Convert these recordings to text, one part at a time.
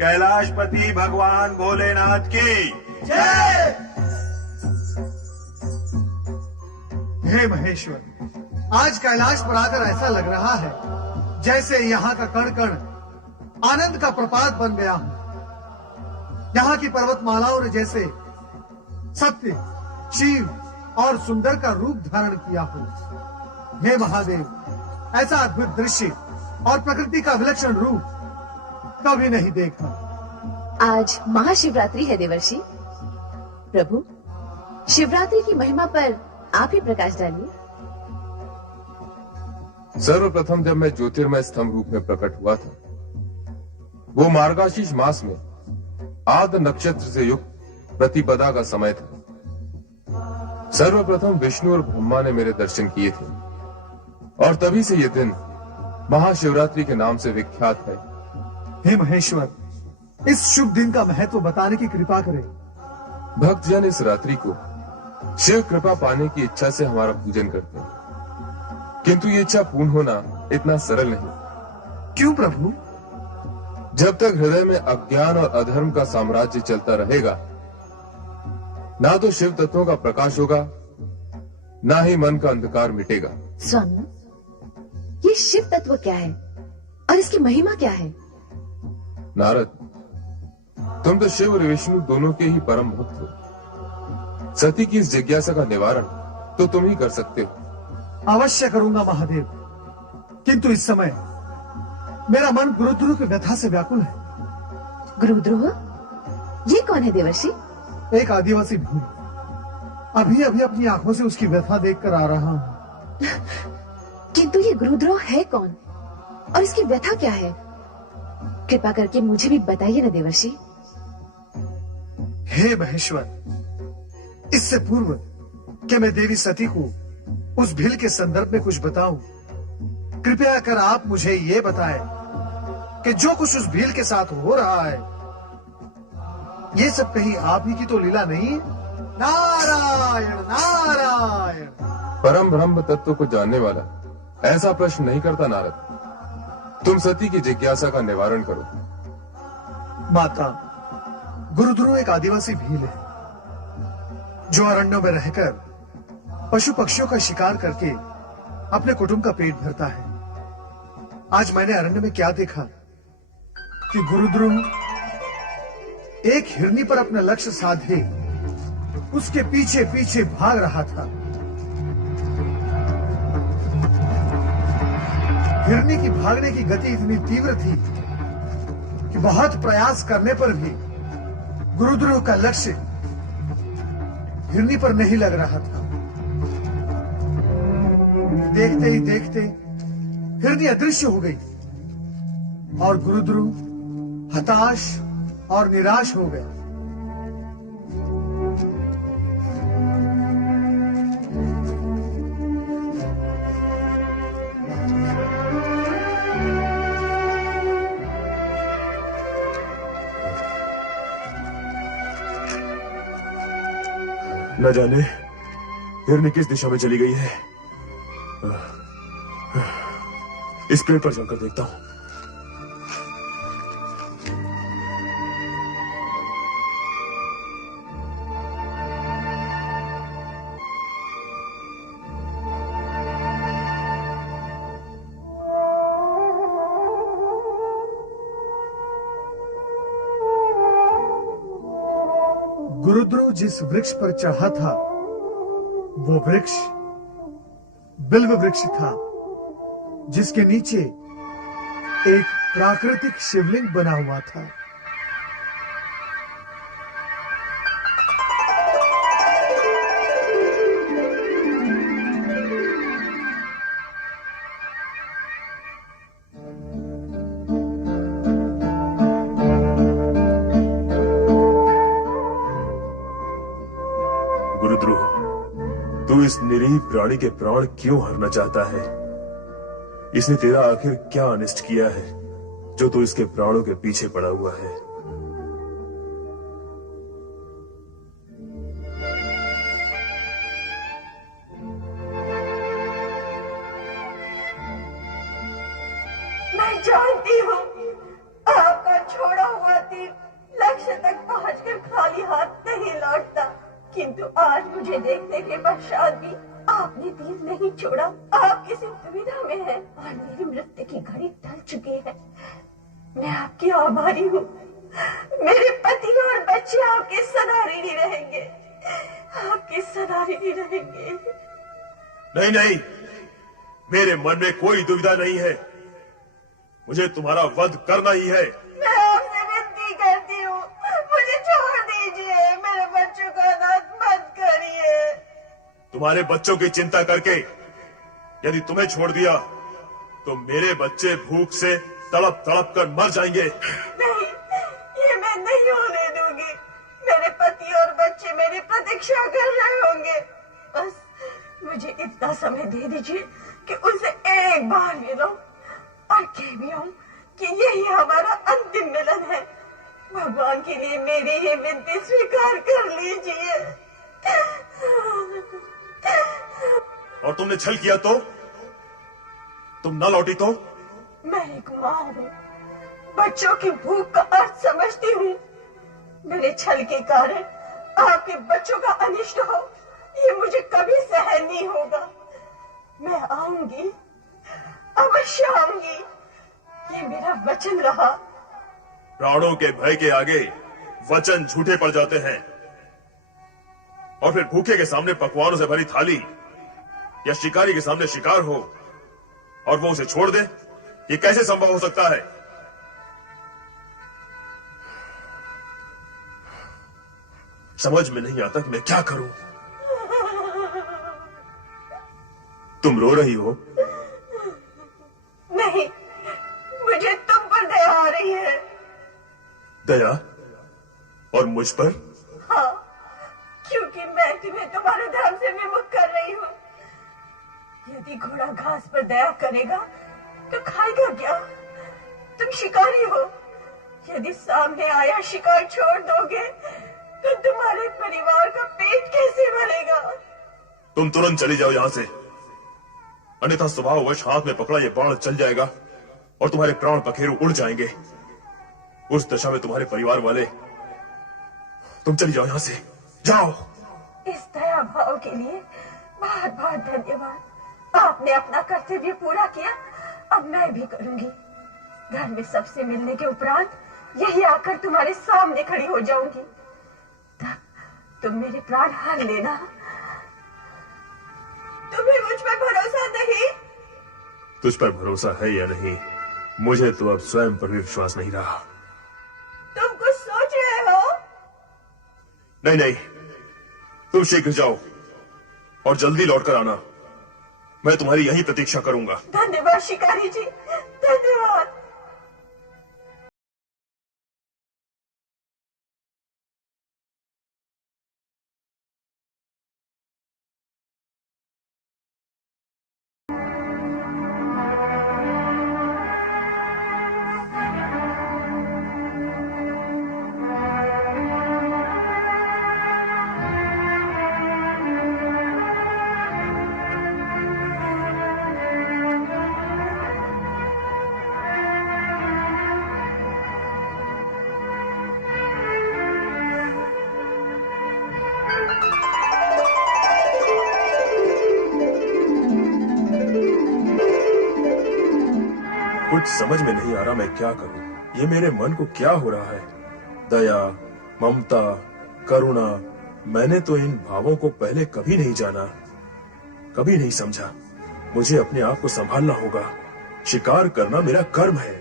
कैलाशपति भगवान भोलेनाथ की जय। हे महेश्वर, आज कैलाश पर आकर ऐसा लग रहा है जैसे यहाँ का कण कण आनंद का प्रपात बन गया हूं। यहाँ की पर्वतमालाओं ने जैसे सत्य, शिव और सुंदर का रूप धारण किया हो। हे महादेव, ऐसा अद्भुत दृश्य और प्रकृति का विलक्षण रूप कभी नहीं देखा। आज महाशिवरात्रि है देवर्षि। प्रभु, शिवरात्रि की महिमा पर आप ही प्रकाश डालिए। सर्वप्रथम जब मैं ज्योतिर्मय स्तंभ रूप में प्रकट हुआ था, वो मार्गशीर्ष मास में आद्र नक्षत्र से युक्त प्रतिपदा का समय था। सर्वप्रथम विष्णु और ब्रह्मा ने मेरे दर्शन किए थे और तभी से ये दिन महाशिवरात्रि के नाम से विख्यात है। हे महेश्वर, इस शुभ दिन का महत्व बताने की कृपा करें। भक्तजन इस रात्रि को शिव कृपा पाने की इच्छा से हमारा पूजन करते हैं, किंतु ये इच्छा पूर्ण होना इतना सरल नहीं। क्यों प्रभु? जब तक हृदय में अज्ञान और अधर्म का साम्राज्य चलता रहेगा, ना तो शिव तत्वों का प्रकाश होगा, ना ही मन का अंधकार मिटेगा। स्वामी, ये शिव तत्व क्या है और इसकी महिमा क्या है? नारद, तुम तो शिव और विष्णु दोनों के ही परम भक्त हो। सती की इस जिज्ञासा का निवारण तो तुम ही कर सकते हो। अवश्य करूंगा महादेव, किंतु इस समय मेरा मन गुरुद्रोह की व्यथा से व्याकुल है। गुरुद्रोह? ये कौन है देवर्षि? एक आदिवासी भूल। अभी अभी अपनी आंखों से उसकी व्यथा देखकर आ रहा हूं। किंतु ये गुरुद्रोह है कौन और इसकी व्यथा क्या है? कृपा करके मुझे भी बताइए ना देवर्षि। हे महेश्वर, इससे पूर्व कि मैं देवी सती को उस भील के संदर्भ में कुछ बताऊं, कृपया कर आप मुझे ये बताएं कि जो कुछ उस भील के साथ हो रहा है, ये सब कहीं आप ही की तो लीला नहीं है? नारायण नारायण। परम ब्रह्म तत्व को जानने वाला ऐसा प्रश्न नहीं करता नारद। तुम सती की जिज्ञासा का निवारण करो। माता, गुरुद्रोह एक आदिवासी भील है जो अरण्यों में रहकर पशु पक्षियों का शिकार करके अपने कुटुंब का पेट भरता है। आज मैंने अरण्य में क्या देखा कि गुरुद्रोह एक हिरनी पर अपना लक्ष्य साधे उसके पीछे पीछे भाग रहा था। हिरनी की भागने की गति इतनी तीव्र थी कि बहुत प्रयास करने पर भी गुरुद्रोह का लक्ष्य हिरनी पर नहीं लग रहा था। देखते ही देखते हिरनी अदृश्य हो गई और गुरुद्रोह हताश और निराश हो गया। न जाने हिरनी किस दिशा में चली गई है। इस पेड़ पर चलकर देखता हूं। गुरुद्रोह जिस वृक्ष पर चढ़ा था, वो वृक्ष बिल्व वृक्ष था, जिसके नीचे एक प्राकृतिक शिवलिंग बना हुआ था। गुरुद्रोह, तू इस निरीह प्राणी के प्राण क्यों हरना चाहता है? इसने तेरा आखिर क्या अनिष्ट किया है जो तू इसके प्राणों के पीछे पड़ा हुआ है? मैं जानती हूँ आपका छोड़ा हुआ पश्चात भी आपने दिल नहीं छोड़ा। आप किसी दुविधा में हैं और मेरी मृत्यु की घड़ी टल चुकी है। मैं आपकी आभारी हूँ। मेरे पति और बच्चे आपके सदा ऋणी रहेंगे, आपके सदा ऋणी रहेंगे। नहीं नहीं, मेरे मन में कोई दुविधा नहीं है। मुझे तुम्हारा वध करना ही है। मैं आपसे विनती करती हूँ, मुझे छोड़ दीजिए। मेरे बच्चों को अनाथ मत करिए। तुम्हारे बच्चों की चिंता करके यदि तुम्हें छोड़ दिया तो मेरे बच्चे भूख से तड़प तड़प कर मर जाएंगे। नहीं, ये मैं नहीं होने दूंगी। मेरे पति और बच्चे मेरी प्रतीक्षा कर रहे होंगे। बस मुझे इतना समय दे दीजिए कि उनसे एक बार मिलो और कह भी आऊं कि यही हमारा अंतिम मिलन है। भगवान के लिए मेरी ये विनती स्वीकार कर लीजिए। और तुमने छल किया तो? तुम न लौटी तो? मैं एक माँ हूँ, बच्चों की भूख का अर्थ समझती हूँ। मेरे छल के कारण आपके बच्चों का अनिष्ट हो, ये मुझे कभी सहन नहीं होगा। मैं आऊंगी, अवश्य आऊंगी, ये मेरा वचन रहा। प्राणों के भय के आगे वचन झूठे पड़ जाते हैं। और फिर भूखे के सामने पकवानों से भरी थाली या शिकारी के सामने शिकार हो और वो उसे छोड़ दे, ये कैसे संभव हो सकता है? समझ में नहीं आता कि मैं क्या करूं। तुम रो रही हो? नहीं, मुझे तुम पर दया आ रही है। दया? और मुझ पर? हाँ, क्योंकि मैं तुम्हें तुम्हारे धर्म से विमुख कर रही हूँ। यदि घोड़ा घास पर दया करेगा तो खाएगा क्या? तुम शिकारी हो, यदि सामने आया शिकार छोड़ दोगे तो तुम्हारे परिवार का पेट कैसे भरेगा? तुम तुरंत चली जाओ यहां से, अन्यथा स्वभाववश हाथ में पकड़ा ये बाण चल जाएगा और तुम्हारे प्राण पखेरु उड़ जाएंगे। उस दशा में तुम्हारे परिवार वाले, तुम चली जाओ यहां से, जाओ। इस दया भाव के लिए बहुत बहुत धन्यवाद। आपने अपना कर्तव्य पूरा किया, अब मैं भी करूंगी। घर में सबसे मिलने के उपरांत यही आकर तुम्हारे सामने खड़ी हो जाऊंगी। तब तुम मेरे प्राण हर लेना। तुम्हें मुझ पर भरोसा नहीं? तुझ पर भरोसा है या नहीं, मुझे तो अब स्वयं पर भी विश्वास नहीं रहा। तुम कुछ सोच रहे हो? नहीं नहीं, तुम शीघ्र जाओ और जल्दी लौटकर आना। मैं तुम्हारी यही प्रतीक्षा करूंगा। धन्यवाद शिकारी जी, धन्यवाद। कुछ समझ में नहीं आ रहा मैं क्या करूं। ये मेरे मन को क्या हो रहा है? दया, ममता, करुणा, मैंने तो इन भावों को पहले कभी नहीं जाना, कभी नहीं समझा। मुझे अपने आप को संभालना होगा। शिकार करना मेरा कर्म है,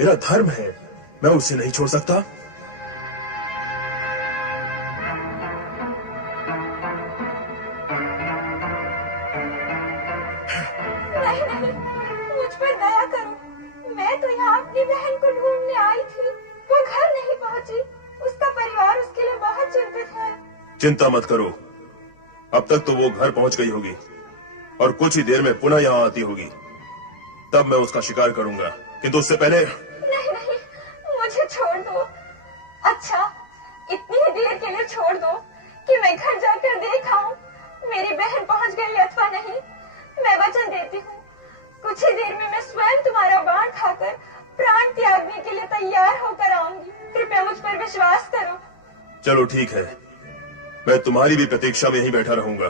मेरा धर्म है, मैं उसे नहीं छोड़ सकता। नहीं नहीं, मुझ पर दया करो। मैं तो यहाँ अपनी बहन को ढूंढने आई थी, वो घर नहीं पहुँची। उसका परिवार उसके लिए बहुत चिंतित है। चिंता मत करो, अब तक तो वो घर पहुंच गई होगी और कुछ ही देर में पुनः यहाँ आती होगी। तब मैं उसका शिकार करूंगा, किंतु उससे पहले। नहीं नहीं, मुझे छोड़ दो। अच्छा, इतनी ही देर के लिए छोड़ दो कि मैं घर जाकर देख आऊं मेरी बहन पहुंच गई अथवा नहीं। मैं वचन देती हूँ, कुछ ही देर में मैं स्वयं तुम्हारा बाण खाकर प्राण त्यागने के लिए तैयार होकर आऊंगी। कृपया मुझ पर विश्वास करो। चलो ठीक है, मैं तुम्हारी भी प्रतीक्षा में ही बैठा रहूंगा।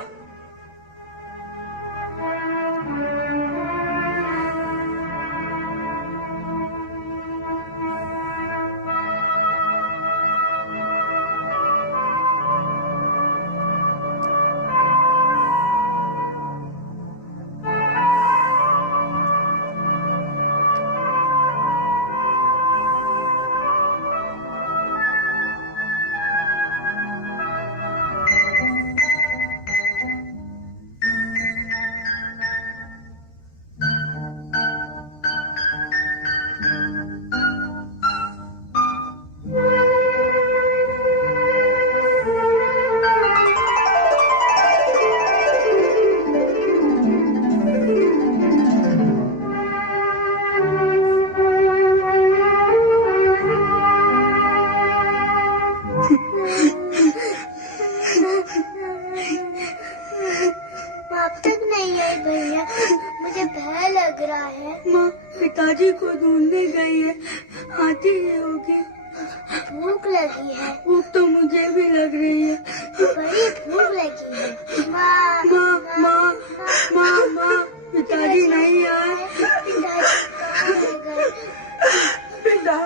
आती ही होगी। भूख लगी है। भूख तो मुझे भी लग रही है। बड़ी भूख लगी है। माँ माँ माँ माँ माँ, पिताजी नहीं आए। पिताजी कहाँ है घर? बेटा,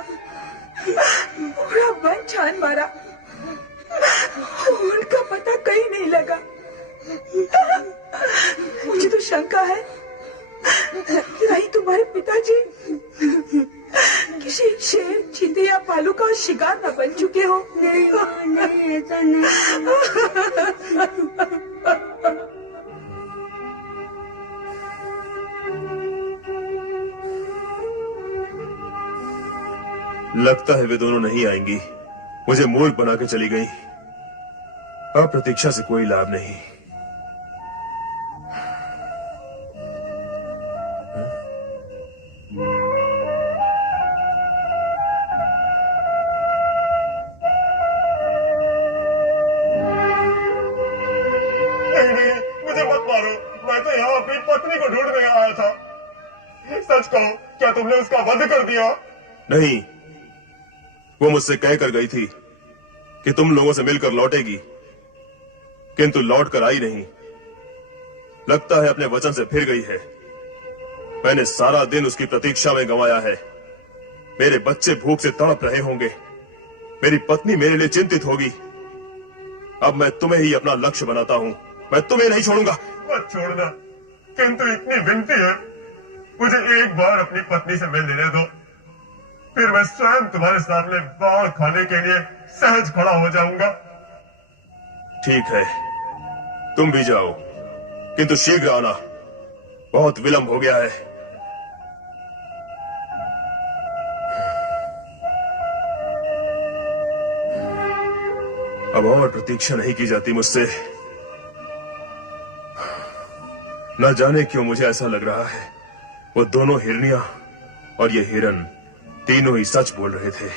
पूरा वन छान मारा, उनका पता कहीं नहीं लगा। मुझे तो शंका है कि कहीं तुम्हारे पिताजी किसी शेर, चीते या भालू का शिकार न बन चुके हो। नहीं नहीं, ऐसा नहीं। लगता है वे दोनों नहीं आएंगी। मुझे मूर्ख बना के चली गई। अब प्रतीक्षा से कोई लाभ नहीं। नहीं, मुझे मत मारो। मैं तो यहाँ अपनी पत्नी को ढूंढने आया था। सच कहो, क्या तुमने उसका वध कर दिया? नहीं, वो मुझसे कह कर गई थी कि तुम लोगों से मिलकर लौटेगी, किंतु लौट कर आई नहीं। लगता है अपने वचन से फिर गई है। मैंने सारा दिन उसकी प्रतीक्षा में गंवाया है। मेरे बच्चे भूख से तड़प रहे होंगे, मेरी पत्नी मेरे लिए चिंतित होगी। अब मैं तुम्हें ही अपना लक्ष्य बनाता हूं। मैं तुम्हें नहीं छोड़ूंगा। मत छोड़ना, किंतु इतनी विनती है, मुझे एक बार अपनी पत्नी से मिल लेने दो, फिर मैं स्वयं तुम्हारे सामने बाढ़ खाने के लिए सहज खड़ा हो जाऊंगा। ठीक है, तुम भी जाओ, किंतु शीघ्र आना, बहुत विलंब हो गया है। अब और प्रतीक्षा नहीं की जाती मुझसे। न जाने क्यों मुझे ऐसा लग रहा है वो दोनों हिरनियां और ये हिरन तीनों ही सच बोल रहे थे।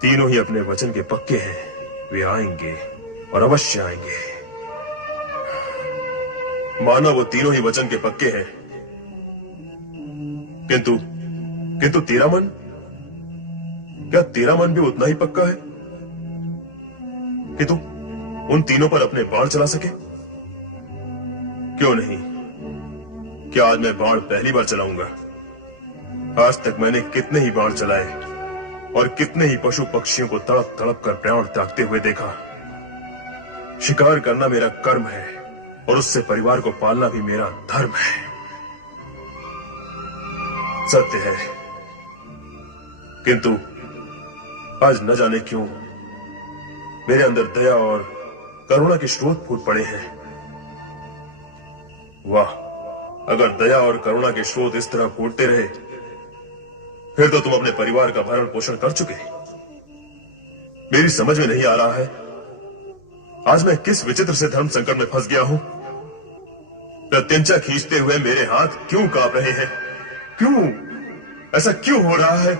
तीनों ही अपने वचन के पक्के हैं। वे आएंगे और अवश्य आएंगे। मानो वो तीनों ही वचन के पक्के हैं, किंतु तेरा मन, क्या तेरा मन भी उतना ही पक्का है कि तू उन तीनों पर अपने बाण चला सके? क्यों नहीं? क्या आज मैं बाण पहली बार चलाऊंगा? आज तक मैंने कितने ही बाण चलाए और कितने ही पशु पक्षियों को तड़प तड़प कर प्राण त्यागते हुए देखा। शिकार करना मेरा कर्म है और उससे परिवार को पालना भी मेरा धर्म है। सत्य है, किंतु आज न जाने क्यों मेरे अंदर दया और करुणा के स्रोत फूट पड़े हैं। वाह, अगर दया और करुणा के स्रोत इस तरह फूटते रहे, फिर तो तुम अपने परिवार का भरण पोषण कर चुके। मेरी समझ में नहीं आ रहा है आज मैं किस विचित्र से धर्म संकट में फंस गया हूं। प्रत्यंचा खींचते हुए मेरे हाथ क्यों कांप रहे हैं? क्यों ऐसा क्यों हो रहा है?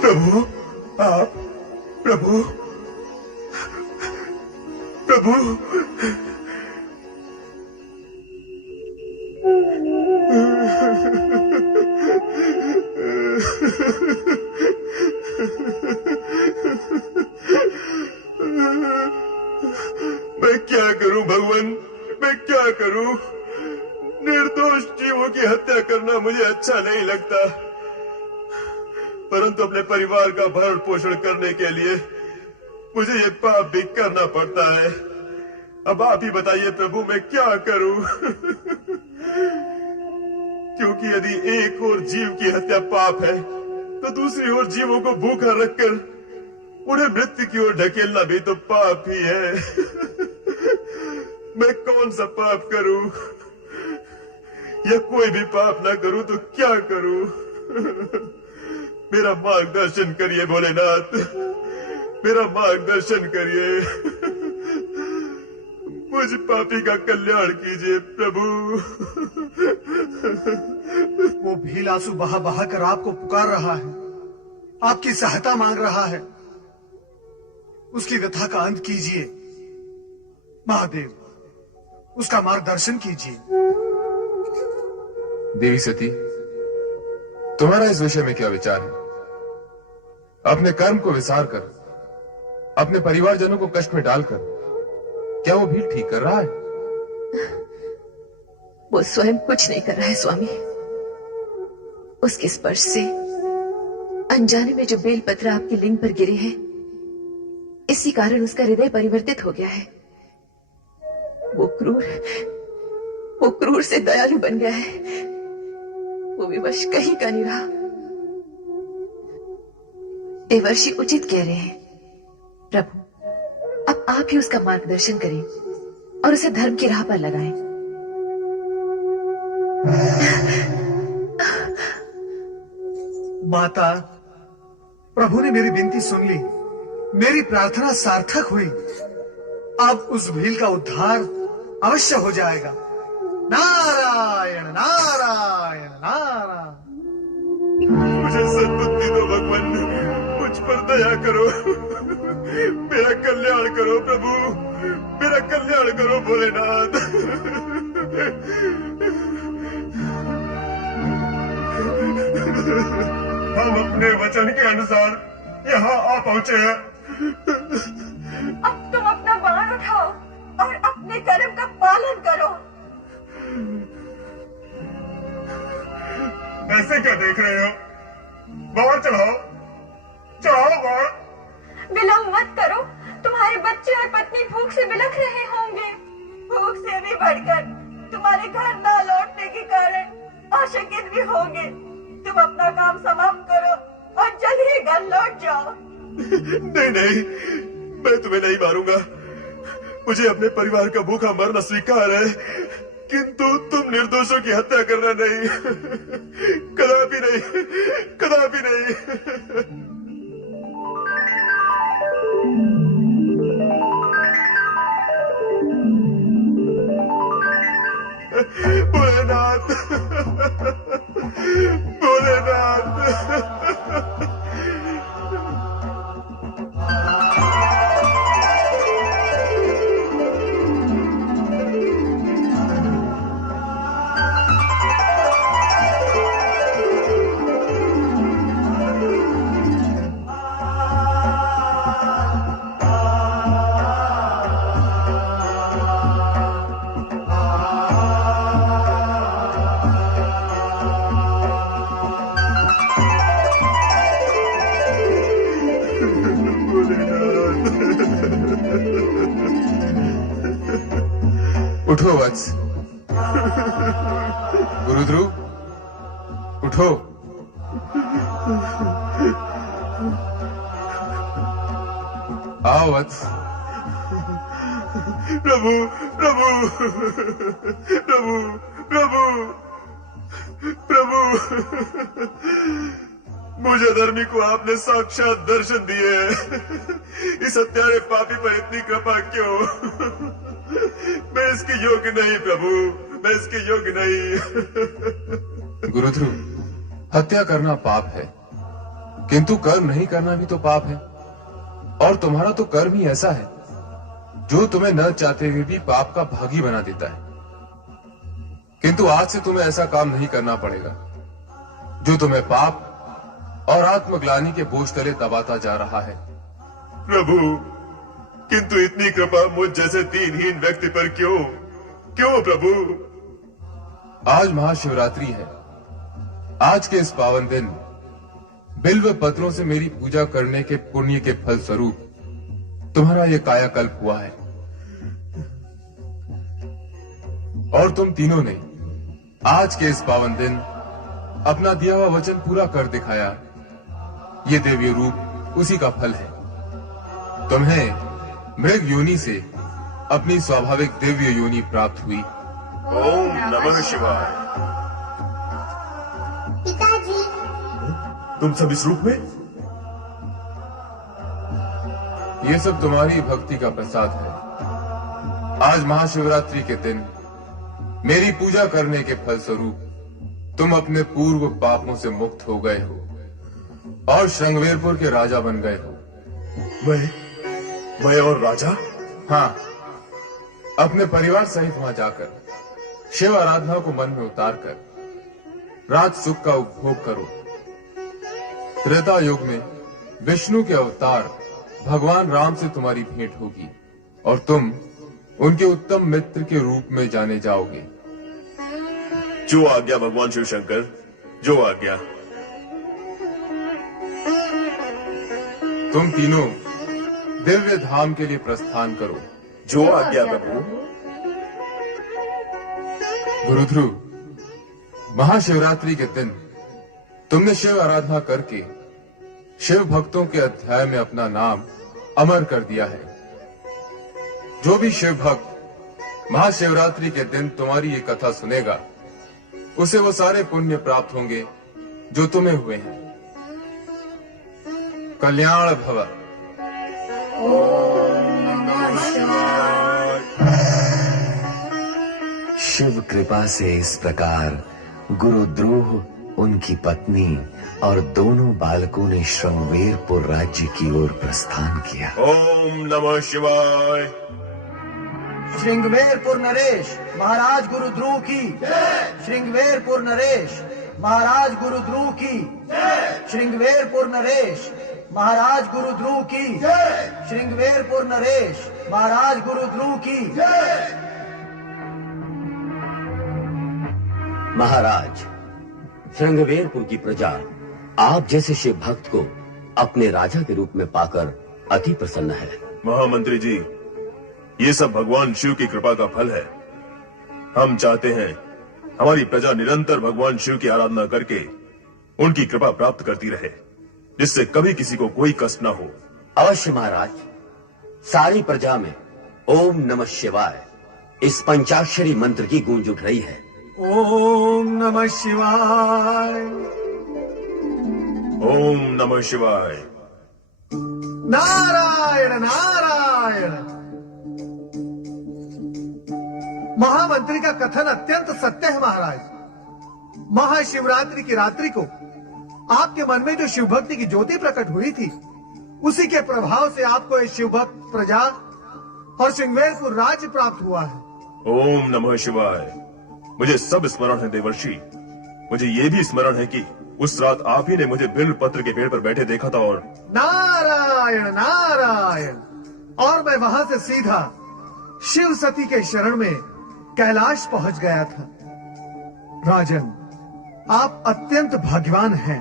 प्रभु, आप, प्रभु, प्रभु, मैं क्या करूं भगवान, मैं क्या करूं? निर्दोष जीवों की हत्या करना मुझे अच्छा नहीं लगता, परंतु अपने परिवार का भरण पोषण करने के लिए मुझे ये पाप भी करना पड़ता है। अब आप ही बताइए प्रभु, मैं क्या करूं? क्योंकि यदि एक और जीव की हत्या पाप है, तो दूसरी ओर जीवों को भूखा रखकर उन्हें मृत्यु की ओर ढकेलना भी तो पाप ही है। मैं कौन सा पाप करूं, या कोई भी पाप ना करूं तो क्या करूं? मेरा मार्गदर्शन करिए भोलेनाथ, मेरा मार्गदर्शन करिए। मुझ पापी का कल्याण कीजिए प्रभु। वो भील आंसू बहा बहा कर आपको पुकार रहा है, आपकी सहायता मांग रहा है। उसकी व्यथा का अंत कीजिए महादेव, उसका मार्गदर्शन कीजिए। देवी सती, तुम्हारा इस विषय में क्या विचार है? अपने कर्म को विसार कर, अपने परिवारजनों को कष्ट में डालकर क्या वो भील ठीक कर रहा है? वो स्वयं कुछ नहीं कर रहा है स्वामी। उसके स्पर्श से अनजाने में जो बेलपत्र आपके लिंग पर गिरे हैं, इसी कारण उसका हृदय परिवर्तित हो गया है। वो क्रूर से दयालु बन गया है। वो विवश कहीं का नहीं रहा। देवर्षि उचित कह रहे हैं प्रभु, अब आप ही उसका मार्गदर्शन करें और उसे धर्म की राह पर लगाएं। माता, प्रभु ने मेरी विनती सुन ली, मेरी प्रार्थना सार्थक हुई। अब उस भील का उद्धार अवश्य हो जाएगा। नारायण नारायण नारायण। मुझे सद्बुद्धि दो भगवान, मुझ पर दया करो, मेरा कल्याण करो प्रभु, मेरा कल्याण करो भोलेनाथ। हम अपने वचन के अनुसार यहाँ आ पहुंचे हैं। अब तुम अपना बाण उठाओ और अपने कर्म का पालन करो। ऐसे क्या देख रहे हो? बाण चढ़ाओ, चढ़ाओ बाण। विलंब मत करो, तुम्हारे बच्चे और पत्नी भूख से बिलख रहे होंगे। भूख से भी बढ़कर तुम्हारे घर न लौटने के कारण आशंकित भी होंगे। तुम अपना काम समाप्त करो और जल्द ही घर लौट जाओ। नहीं नहीं, मैं तुम्हें नहीं मारूंगा। मुझे अपने परिवार का भूखा मरना स्वीकार है, किंतु तुम निर्दोषों की हत्या करना नहीं, कदापि नहीं, कदापि नहीं। भोलेनाथ, भोलेनाथ। उठो वत्स। गुरुध्रुव, उठो। आओ वत्स। प्रभु प्रभु प्रभु प्रभु प्रभु, मुझे धर्मी को आपने साक्षात दर्शन दिए। इस हत्यारे पापी पर इतनी कृपा क्यों? मैं इसके योग्य नहीं प्रभु, मैं इसके योग्य नहीं। गुरुध्रुव, हत्या करना पाप है, किंतु कर्म नहीं करना भी तो पाप है। और तुम्हारा तो कर्म ही ऐसा है जो तुम्हें न चाहते हुए भी पाप का भागी बना देता है। किंतु आज से तुम्हें ऐसा काम नहीं करना पड़ेगा जो तुम्हें पाप और आत्मग्लानि के बोझ तले दबाता जा रहा है। प्रभु, किंतु इतनी कृपा मुझ जैसे दीनहीन व्यक्ति पर क्यों? क्यों प्रभु? आज महाशिवरात्रि है। आज के इस पावन दिन बिल्व पत्रों से मेरी पूजा करने के पुण्य के फल स्वरूप तुम्हारा ये कायाकल्प हुआ है और तुम तीनों ने आज के इस पावन दिन अपना दिया हुआ वचन पूरा कर दिखाया। ये देवीय रूप उसी का फल है। तुम्हें मृग योनि से अपनी स्वाभाविक दिव्य योनि प्राप्त हुई। ओम नमः शिवाय। पिताजी, तुम सब इस रूप में? ये सब तुम्हारी भक्ति का प्रसाद है। आज महाशिवरात्रि के दिन मेरी पूजा करने के फलस्वरूप तुम अपने पूर्व पापों से मुक्त हो गए हो और श्रृंगवेरपुर के राजा बन गए हो। मैं और राजा? हाँ, अपने परिवार सहित वहां जाकर शिव आराधना को मन में उतारकर राज सुख का उपभोग करो। त्रेता युग में विष्णु के अवतार भगवान राम से तुम्हारी भेंट होगी और तुम उनके उत्तम मित्र के रूप में जाने जाओगे। जो आज्ञा भगवान शिव शंकर, जो आज्ञा। तुम तीनों दिव्य धाम के लिए प्रस्थान करो। जो आज्ञा प्रभु। गुरुध्रुव, महाशिवरात्रि के दिन तुमने शिव आराधना करके शिव भक्तों के अध्याय में अपना नाम अमर कर दिया है। जो भी शिव भक्त महाशिवरात्रि के दिन तुम्हारी ये कथा सुनेगा उसे वो सारे पुण्य प्राप्त होंगे जो तुम्हें हुए हैं। कल्याण भव। शिव कृपा से इस प्रकार गुरुद्रोह, उनकी पत्नी और दोनों बालकों ने श्रृंगवेरपुर राज्य की ओर प्रस्थान किया। ओम नमः शिवाय। श्रृंगवेरपुर नरेश महाराज गुरुद्रोह की। श्रृंगवेरपुर नरेश महाराज गुरुद्रोह की। श्रृंगवेरपुर नरेश महाराज गुरुद्रोह की। श्रृंगवेरपुर नरेश महाराज गुरुद्रोह की। महाराज, श्रृंगवेरपुर की प्रजा आप जैसे शिव भक्त को अपने राजा के रूप में पाकर अति प्रसन्न है। महामंत्री जी, ये सब भगवान शिव की कृपा का फल है। हम चाहते हैं हमारी प्रजा निरंतर भगवान शिव की आराधना करके उनकी कृपा प्राप्त करती रहे, जिससे कभी किसी को कोई कष्ट न हो। अवश्य महाराज, सारी प्रजा में ओम नमः शिवाय इस पंचाक्षरी मंत्र की गूंज उठ रही है। ओम नमः शिवाय। ओम नमः शिवाय। नारायण नारायण। महामंत्री का कथन अत्यंत सत्य है महाराज। महाशिवरात्रि की रात्रि को आपके मन में जो शिव भक्ति की ज्योति प्रकट हुई थी, उसी के प्रभाव से आपको ये शिव भक्त प्रजा और श्रृंगवेरपुर राज्य प्राप्त हुआ है। ओम नमः शिवाय। मुझे सब स्मरण है देवर्षि। मुझे ये भी स्मरण है कि उस रात आप ही ने मुझे बिल्व पत्र के पेड़ पर बैठे देखा था और नारायण नारायण। और मैं वहां से सीधा शिव सती के शरण में कैलाश पहुंच गया था। राजन, आप अत्यंत भाग्यवान हैं।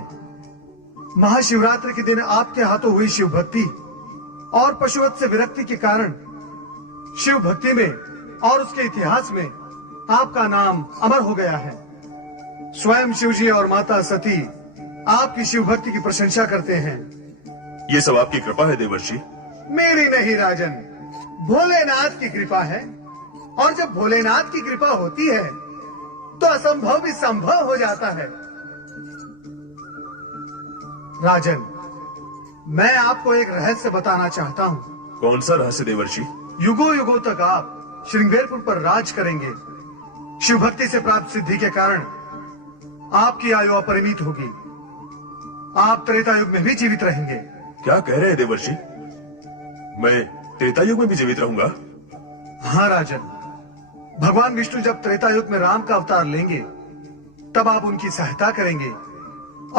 महाशिवरात्रि के दिन आपके हाथों हुई शिव भक्ति और पशुवत से विरक्ति के कारण शिव भक्ति में और उसके इतिहास में आपका नाम अमर हो गया है। स्वयं शिवजी और माता सती आपकी शिव भक्ति की प्रशंसा करते हैं। ये सब आपकी कृपा है देवर्षि। मेरी नहीं राजन, भोलेनाथ की कृपा है। और जब भोलेनाथ की कृपा होती है तो असंभव भी संभव हो जाता है। राजन, मैं आपको एक रहस्य बताना चाहता हूँ। कौन सा रहस्य देवर्षि? युगों युगों तक आप श्रृंगवेरपुर पर राज करेंगे। शिव भक्ति से प्राप्त सिद्धि के कारण आपकी आयु अपरिमित होगी। आप त्रेता युग में भी जीवित रहेंगे। क्या कह रहे हैं देवर्षि? मैं त्रेता युग में भी जीवित रहूंगा? हाँ राजन, भगवान विष्णु जब त्रेता युग में राम का अवतार लेंगे तब आप उनकी सहायता करेंगे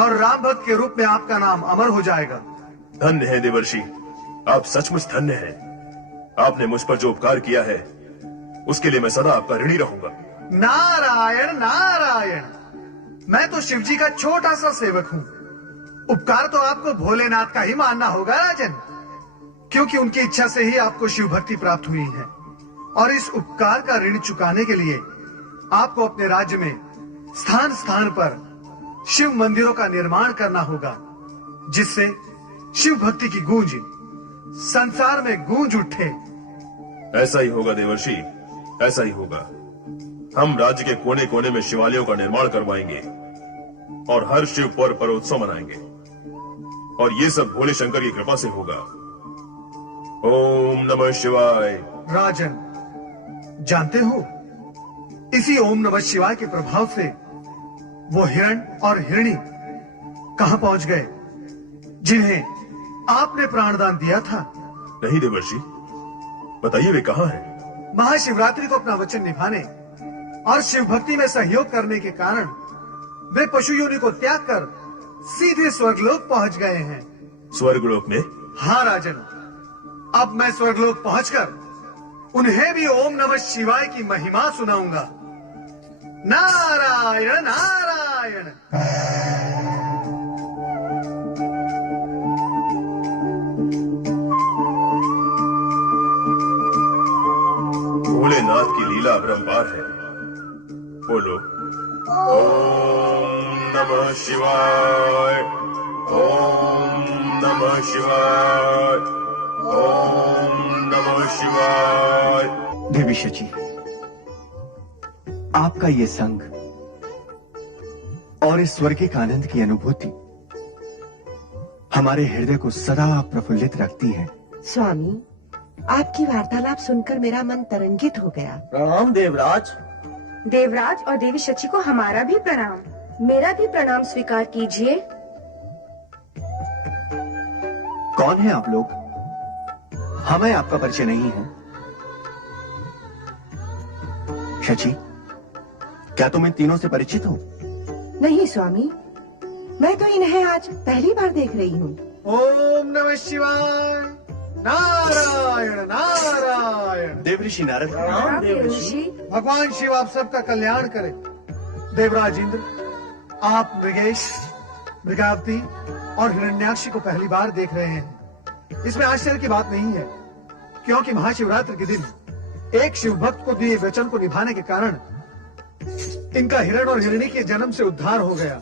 और राम भक्त के रूप में आपका नाम अमर हो जाएगा। धन्य है देवर्षि, आप सचमुच धन्य हैं। आपने मुझ पर जो उपकार किया है उसके लिए मैं सदा आपका ऋणी रहूंगा। नारायण नारायण। मैं तो शिवजी का छोटा सा सेवक हूँ। उपकार तो आपको भोलेनाथ का ही मानना होगा राजन। क्योंकि उनकी इच्छा से ही आपको शिव भक्ति प्राप्त हुई है और इस उपकार का ऋण चुकाने के लिए आपको अपने राज्य में स्थान स्थान पर शिव मंदिरों का निर्माण करना होगा, जिससे शिव भक्ति की गूंज संसार में गूंज उठे। ऐसा ही होगा देवर्षि, ऐसा ही होगा। हम राज्य के कोने कोने में शिवालयों का निर्माण करवाएंगे और हर शिव पर्व उत्सव मनाएंगे, और ये सब भोले शंकर की कृपा से होगा। ओम नमः शिवाय। राजन, जानते हो, इसी ओम नमः शिवाय के प्रभाव से वो हिरण और हिरणी कहां पहुंच गए जिन्हें आपने प्राणदान दिया था? नहीं देवर्षि, बताइए वे कहाँ हैं? महाशिवरात्रि को अपना वचन निभाने और शिव भक्ति में सहयोग करने के कारण वे पशु योनि को त्याग कर सीधे स्वर्गलोक पहुंच गए हैं। स्वर्गलोक में? हाँ राजन, अब मैं स्वर्गलोक पहुंचकर उन्हें भी ओम नमः शिवाय की महिमा सुनाऊंगा। नारायण नारायण। भोलेनाथ की लीला अपरंपार है। बोलो ओम नमः शिवाय, ओम नमः शिवाय, ओम नमः शिवाय। देवी शची, आपका ये संग और इस स्वर्गिक आनंद की अनुभूति हमारे हृदय को सदा प्रफुल्लित रखती है। स्वामी, आपकी वार्तालाप सुनकर मेरा मन तरंगित हो गया। प्रणाम देवराज। देवराज और देवी शची को हमारा भी प्रणाम। मेरा भी प्रणाम स्वीकार कीजिए। कौन है आप लोग? हमें आपका परिचय नहीं है। शची, क्या तुम इन तीनों से परिचित हो? नहीं स्वामी, मैं तो इन्हें आज पहली बार देख रही हूँ। ओम नमः शिवाय। नारायण नारायण। देवऋषि नारद। भगवान शिव आप सबका कल्याण करे। देवराज इंद्र, आप मृगेश, मृगावती और हिरण्याक्षी को पहली बार देख रहे हैं। इसमें आश्चर्य की बात नहीं है, क्योंकि महाशिवरात्रि के दिन एक शिव भक्त को दिए वचन को निभाने के कारण इनका हिरण और हिरणी के जन्म से उद्धार हो गया।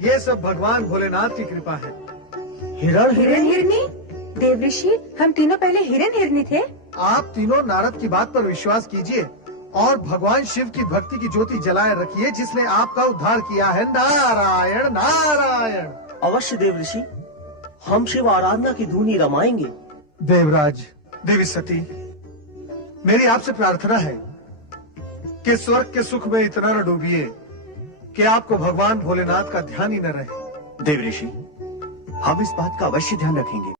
ये सब भगवान भोलेनाथ की कृपा है। हिरण हिरणी? देवऋषि, हम तीनों पहले हिरण हिरणी थे। आप तीनों नारद की बात पर विश्वास कीजिए और भगवान शिव की भक्ति की ज्योति जलाए रखिए, जिसने आपका उद्धार किया है। नारायण नारायण। अवश्य देवऋषि, हम शिव आराधना की धुनी रमाएंगे। देवराज, देवी सती, मेरी आपसे प्रार्थना है कि स्वर्ग के सुख में इतना न डूबिए कि आपको भगवान भोलेनाथ का ध्यान ही न रहे। देवऋषि, हम इस बात का अवश्य ध्यान रखेंगे।